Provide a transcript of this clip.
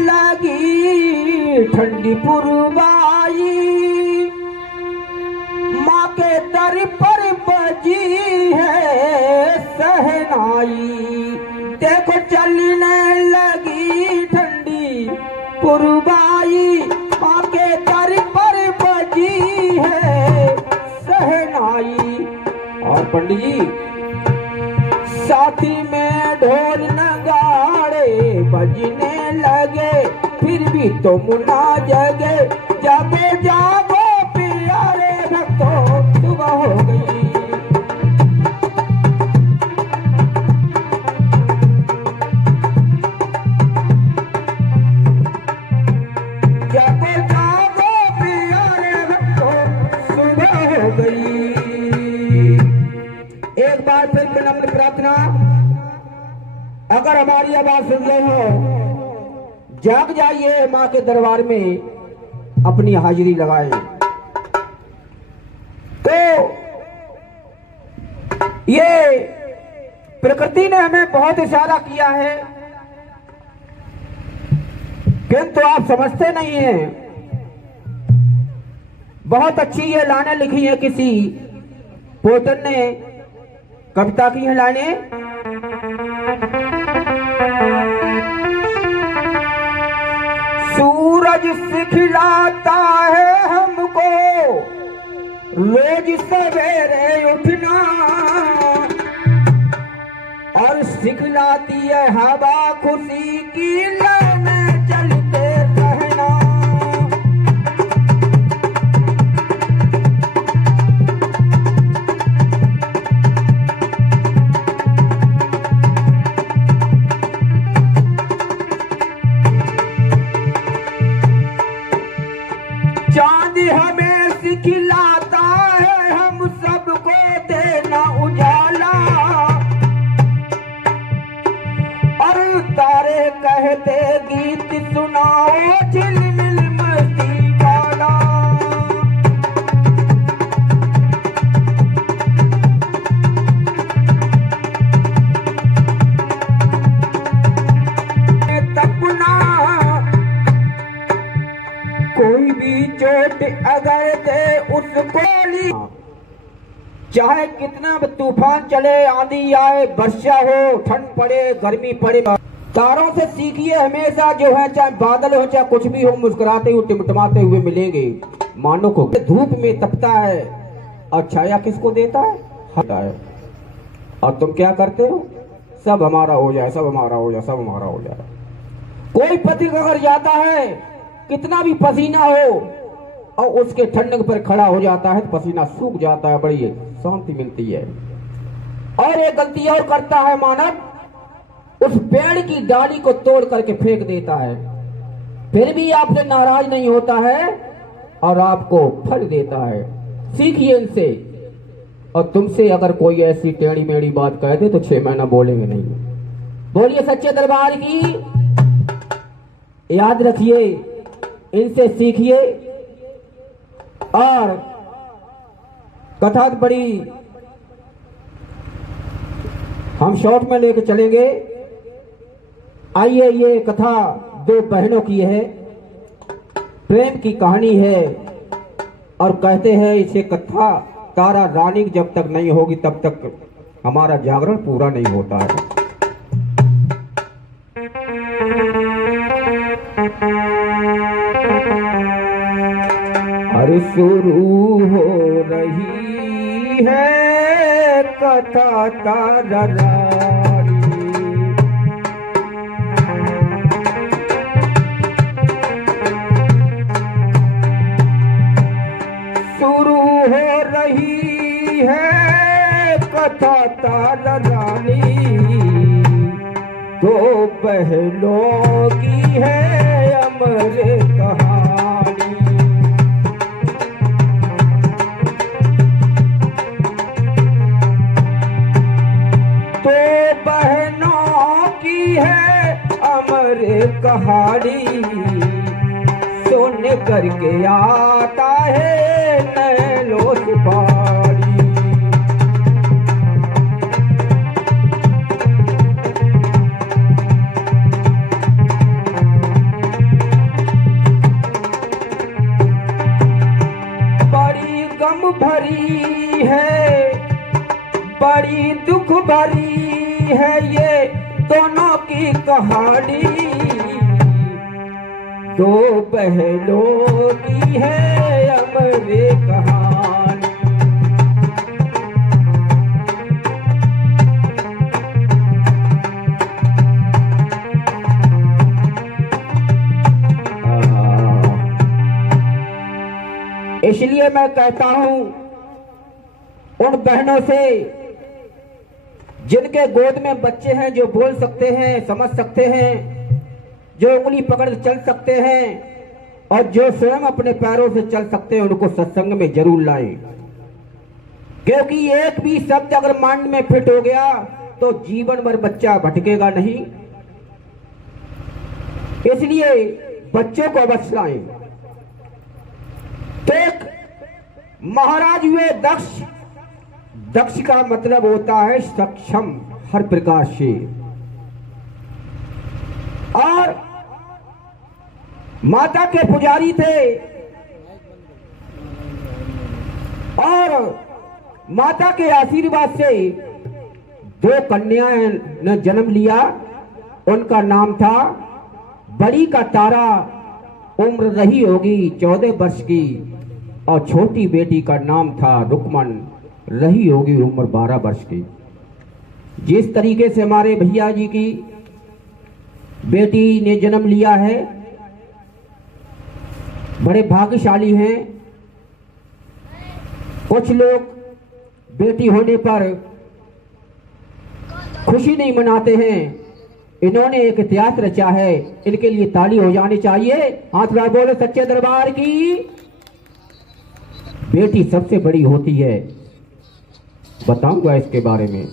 लगी ठंडी पुरवाई, माँ के दर पर बजी है सहनाई। देखो चलने लगी ठंडी पुरवाई, माँ के दर पर बजी है सहनाई। और पंडित जी साथी में ढोल नगाड़े बजने लगे, फिर भी तो मुन्ना जगे। जागो जागो प्यारे भक्तों, सुबह हो गई। जागो जागो प्यारे भक्तों, सुबह हो गई। एक बार फिर विनम्र प्रार्थना, अगर हमारी आवाज सुन रहे हो, जाग जाइए, माँ के दरबार में अपनी हाजिरी लगाएं। तो ये प्रकृति ने हमें बहुत इशारा किया है, किंतु आप समझते नहीं हैं। बहुत अच्छी ये लाइनें लिखी है किसी पोतन ने, कविता की है लाइनें। सूरज सिखलाता है हमको रोज सवेरे उठना, और सिखलाती है हवा खुशी की लाइनें चलते रहना। चांद हमें सिखलाता है हम सबको देना उजाला, और तारे कहते गीत सुनाओ झिलमिल मस्ती वाला। तपना कोई भी चोट अगर दे उसको ली, चाहे कितना तूफान चले, आंधी आए, वर्षा हो, ठंड पड़े, गर्मी पड़े, तारों से सीखिए हमेशा जो है, चाहे बादल हो चाहे कुछ भी हो, मुस्कुराते हुए टिमटिमाते हुए मिलेंगे। मानो को धूप में तपता है और छाया किसको देता है? हटा है। और तुम क्या करते हो? सब हमारा हो जाए, सब हमारा हो जाए, सब हमारा हो जाए। कोई पथिक अगर जाता है, कितना भी पसीना हो, और उसके ठंडक पर खड़ा हो जाता है, पसीना सूख जाता है, बड़ी शांति मिलती है। और एक गलती और करता है मानव, उस पेड़ की डाली को तोड़ करके फेंक देता है, फिर भी आपसे नाराज नहीं होता है और आपको फल देता है। सीखिए इनसे। और तुमसे अगर कोई ऐसी टेढ़ी मेढ़ी बात कह दे तो 6 महीना बोलेंगे नहीं। बोलिए सच्चे दरबार की। याद रखिए, इनसे सीखिए। और कथा बड़ी हम शॉर्ट में लेके चलेंगे। आइए, ये कथा 2 बहनों की है, प्रेम की कहानी है। और कहते हैं इसे कथा तारा रानी जब तक नहीं होगी तब तक हमारा जागरण पूरा नहीं होता है। अरे शुरू हो रही है कथा तारा रानी, शुरू हो रही है कथा तारा रानी, 2 बहनों की है अमर कहानी। बहनों की है अमर कहानी, सुन करके आता है नैनो सुपारी। दुख भरी है ये दोनों की कहानी, दो बहनों की है अमर कहानी। इसलिए मैं कहता हूं उन बहनों से जिनके गोद में बच्चे हैं, जो बोल सकते हैं, समझ सकते हैं, जो उंगली पकड़ चल सकते हैं और जो स्वयं अपने पैरों से चल सकते हैं, उनको सत्संग में जरूर लाएं। क्योंकि एक भी शब्द अगर माइंड में फिट हो गया तो जीवन भर बच्चा भटकेगा नहीं। इसलिए बच्चों को अवश्य लाएं। तो एक महाराज हुए दक्ष। दक्ष का मतलब होता है सक्षम हर प्रकार से। और माता के पुजारी थे और माता के आशीर्वाद से दो कन्याएं ने जन्म लिया। उनका नाम था, बड़ी का तारा उम्र रही होगी 14 वर्ष की और छोटी बेटी का नाम था रुक्मन, रही होगी उम्र 12 वर्ष की। जिस तरीके से हमारे भैया जी की बेटी ने जन्म लिया है, बड़े भाग्यशाली हैं। कुछ लोग बेटी होने पर खुशी नहीं मनाते हैं। इन्होंने एक इतिहास रचा है, इनके लिए ताली हो जानी चाहिए। हाथ उठा बोलो सच्चे दरबार की। बेटी सबसे बड़ी होती है, बताऊंगा इसके बारे में।